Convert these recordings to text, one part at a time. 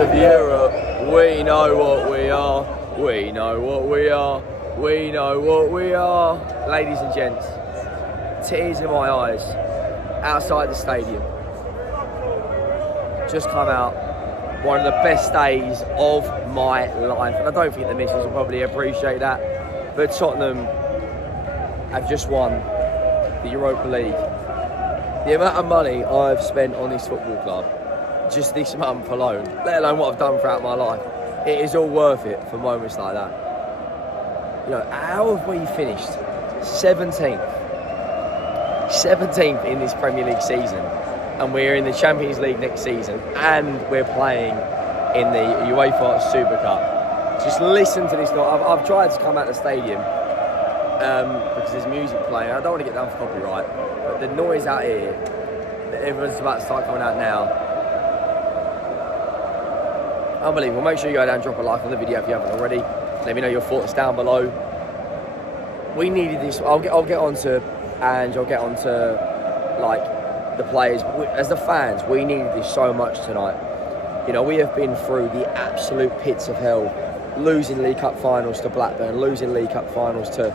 of Europe. We know what we are. We know what we are. We know what we are. Ladies and gents, tears in my eyes outside the stadium. Just come out. One of the best days of my life. And I don't think the missus will probably appreciate that. But Tottenham have just won the Europa League. The amount of money I've spent on this football club just this month alone, let alone what I've done throughout my life, it is all worth it for moments like that. You know, how have we finished 17th in this Premier League season, and we're in the Champions League next season, and we're playing in the UEFA Super Cup? Just listen to this. I've tried to come out of the stadium because there's music playing. I don't want to get down for copyright, but the noise out here that everyone's about to start coming out now, unbelievable. Make sure you go down and drop a like on the video if you haven't already. Let me know your thoughts down below. We needed this. I'll get on to Ange, I'll get on to like the players. As the fans, we needed this so much tonight. You know, we have been through the absolute pits of hell, losing League Cup finals to Blackburn, losing League Cup finals to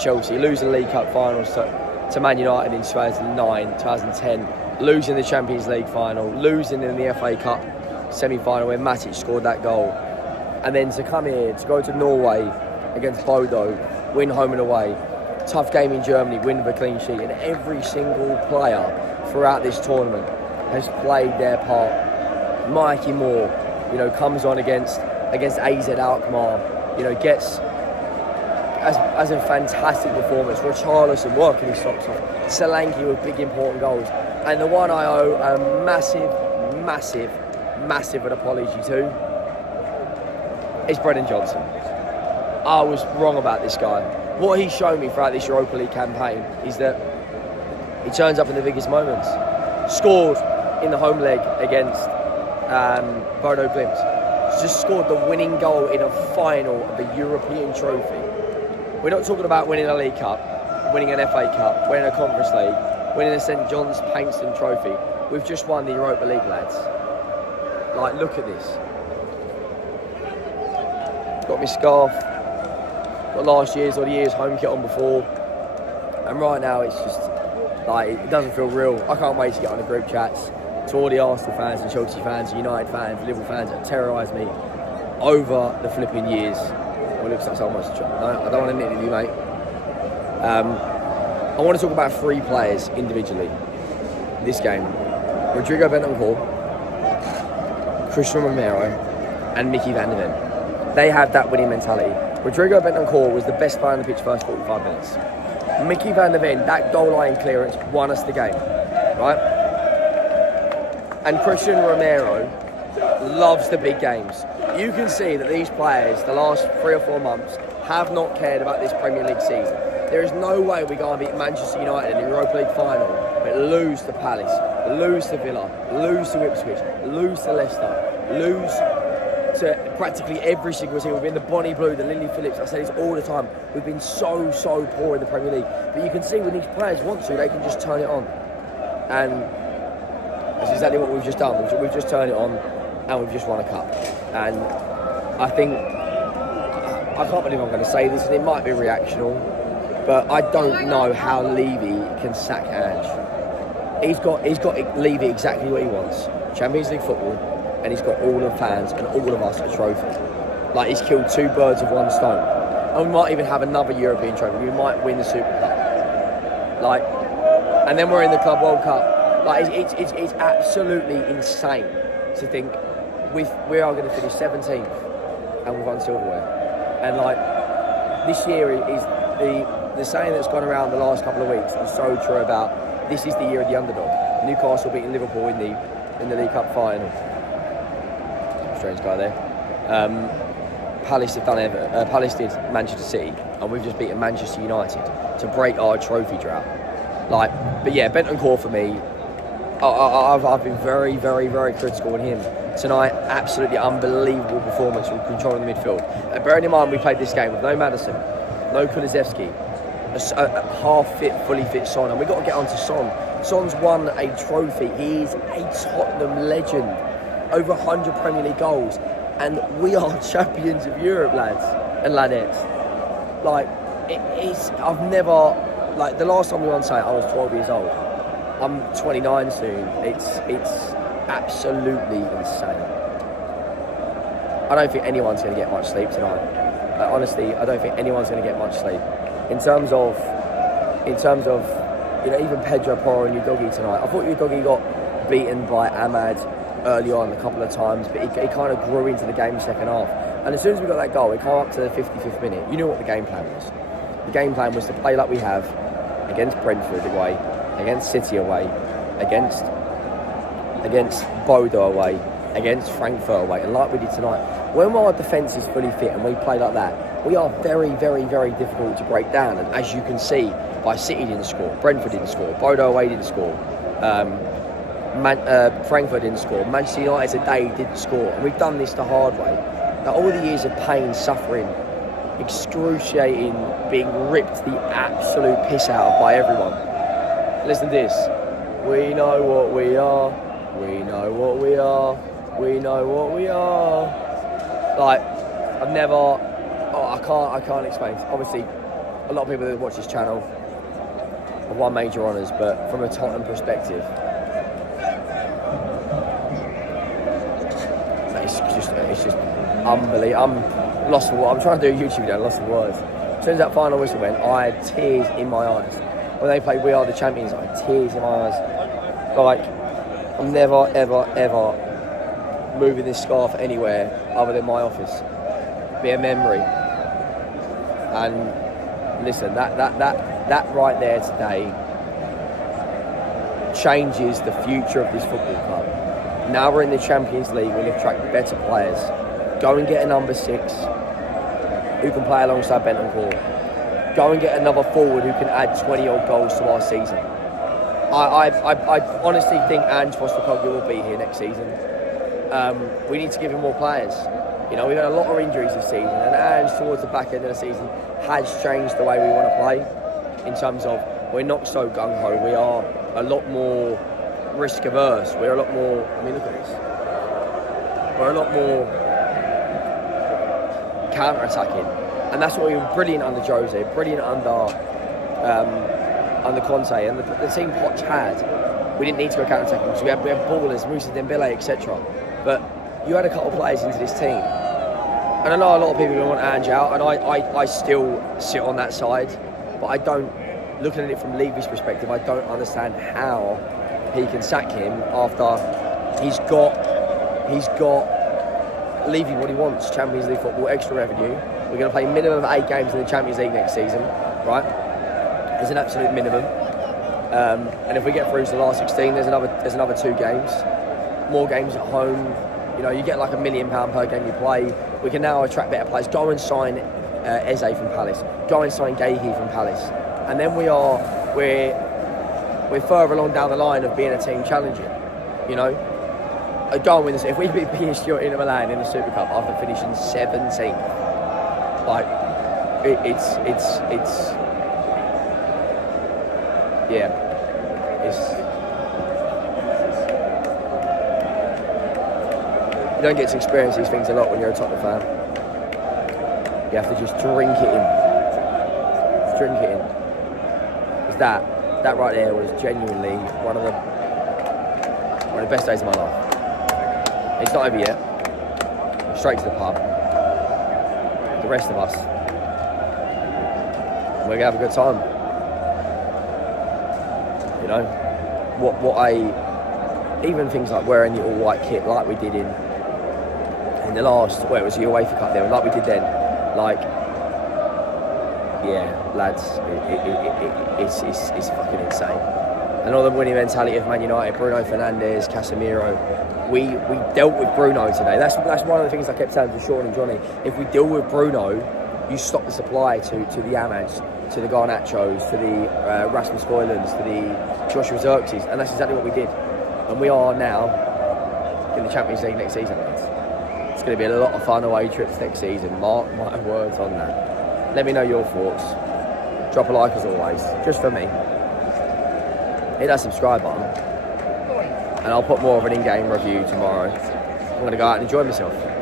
Chelsea, losing League Cup finals to Man United in 2009, 2010, losing the Champions League final, losing in the FA Cup semi-final when Matic scored that goal, and then to come here, to go to Norway against Bodo, win home and away, tough game in Germany, win with a clean sheet, and every single player throughout this tournament has played their part. Mikey Moore, you know, comes on against AZ Alkmaar, you know, gets as a fantastic performance. Richarlison working his socks off, Solanke with big important goals, and the one I owe a massive an apology to is Brennan Johnson. I was wrong about this guy. What he's shown me throughout this Europa League campaign is that he turns up in the biggest moments. Scored in the home leg against Bodo Glimt. Just scored the winning goal in a final of the European trophy. We're not talking about winning a League Cup, winning an FA Cup, winning a Conference League, winning a St John's Paxton trophy. We've just won the Europa League, lads. Like, look at this. Got my scarf. Got last year's or the year's home kit on before. And right now it's just, like, it doesn't feel real. I can't wait to get on the group chats to all the Arsenal fans and Chelsea fans, United fans, Liverpool fans that terrorised me over the flipping years. Well, it looks like someone wants to try. No, I don't want to nitty you, mate. I want to talk about three players individually in this game. Rodrigo Bentancur, Christian Romero and Mickey van der Ven. They have that winning mentality. Rodrigo Bentancur was the best player on the pitch first 45 minutes. Mickey van der Ven, that goal line clearance won us the game, right? And Christian Romero loves the big games. You can see that these players, the last 3 or 4 months, have not cared about this Premier League season. There is no way we're going to beat Manchester United in the Europa League final, but lose to Palace, lose to Villa, lose to Ipswich, lose to Leicester, lose to practically every single team. We've been the Bonnie Blue, the Lily Phillips. I say this all the time. We've been so poor in the Premier League. But you can see when these players want to, they can just turn it on. And that's exactly what we've just done. We've just turned it on and we've just won a cup. And I think, I can't believe I'm going to say this, and it might be reactional, but I don't know how Levy can sack Ange. He's got Levy exactly what he wants. Champions League football, and he's got all the fans and all of us a trophy. Like, he's killed 2 birds with 1 stone. And we might even have another European trophy. We might win the Super Cup. Like, and then we're in the Club World Cup. Like, it's absolutely insane to think we are going to finish 17th and we've won silverware. And like, this year is the saying that's gone around the last couple of weeks is so true about this is the year of the underdog. Newcastle beating Liverpool in the League Cup final. Strange guy there. Palace did Manchester City, and we've just beaten Manchester United to break our trophy drought. Like, but yeah, Bentancur for me, I've been very critical on him tonight. Absolutely unbelievable performance with controlling the midfield. And bearing in mind we played this game with no Maddison, no Kulusevski, a half-fit, fully fit Son, and we've got to get on to Son. Son's won a trophy. He's a Tottenham legend. over 100 Premier League goals, and we are champions of Europe, lads and ladettes. Like, I've never, like, the last time we won something, I was 12 years old. I'm 29 soon. It's absolutely insane. I don't think anyone's going to get much sleep tonight. Honestly, I don't think anyone's going to get much sleep. In terms of, you know, even Pedro Porro and Udogie tonight. I thought Udogie got beaten by Ahmad early on a couple of times, but he kind of grew into the game second half. And as soon as we got that goal, we came up to the 55th minute. You knew what the game plan was. The game plan was to play like we have against Brentford away, against City away, against Bodo away, against Frankfurt away, and like we did tonight. When our defence is fully fit and we play like that, we are very, very, very difficult to break down. And as you can see, by City didn't score, Brentford didn't score, Bodo away didn't score, Frankfurt didn't score, Manchester United today didn't score, and we've done this the hard way. Now, all the years of pain, suffering, excruciating, being ripped the absolute piss out of by everyone. Listen to this. We know what we are. We know what we are. We know what we are. Like, I've never. I can't explain. Obviously, a lot of people that watch this channel have won major honours, but from a Tottenham perspective, it's just unbelievable. I'm lost for words. I'm trying to do a YouTube video, lost for words. As soon as that final whistle went, I had tears in my eyes. When they played We Are the Champions, I had tears in my eyes. Like, I'm never, ever, ever moving this scarf anywhere other than my office. Be a memory. And listen, that right there today changes the future of this football club. Now we're in the Champions League, we'll attract better players. Go and get a number 6 who can play alongside Bentancur. Go and get another forward who can add 20 odd goals to our season. I honestly think Ange Postecoglou will be here next season. We need to give him more players. You know, we've had a lot of injuries this season, and Ange towards the back end of the season has changed the way we want to play. In terms of, we're not so gung-ho, we are a lot more risk averse. We're a lot more, I mean, look at this. We're a lot more counter-attacking. And that's what we were brilliant under Jose, brilliant under Conte, and the team Poch had. We didn't need to go counter-attacking because we had ballers, Moussa Dembele, etc. But you had a couple of players into this team. And I know a lot of people want Ange out, and I still sit on that side, but I don't, looking at it from Levy's perspective, I don't understand how he can sack him after he's got Levy what he wants, Champions League football, extra revenue. We're going to play minimum of 8 games in the Champions League next season, right? There's an absolute minimum. And if we get through to the last 16, there's another 2 games. More games at home. You know, you get like £1 million per game you play. We can now attract better players. Go and sign Eze from Palace. Go and sign Gahey from Palace. And then we're further along down the line of being a team challenging. You know, go and win this. If we beat PSG or Inter Milan in the Super Cup after finishing 17th, like it's you don't get to experience these things a lot when you're a Tottenham fan. You have to just drink it in. Because that right there was genuinely one of the best days of my life. It's not over yet. Straight to the pub. The rest of us, we're gonna have a good time. You know, what I even things like wearing the all white kit like we did in the last, it was the UEFA Cup there, like we did then. Like, yeah, lads, it's fucking insane. And all the winning mentality of Man United, Bruno Fernandes, Casemiro. We dealt with Bruno today. That's one of the things I kept saying to Sean and Johnny. If we deal with Bruno, you stop the supply to the Amads, to the Garnachos, to the Rasmus Højlunds, to the Joshua Zirkzes, and that's exactly what we did. And we are now in the Champions League next season, lads. It's going to be a lot of fun away trips next season. Mark my words on that. Let me know your thoughts. Drop a like as always, just for me. Hit that subscribe button. And I'll put more of an in-game review tomorrow. going to go out and enjoy myself.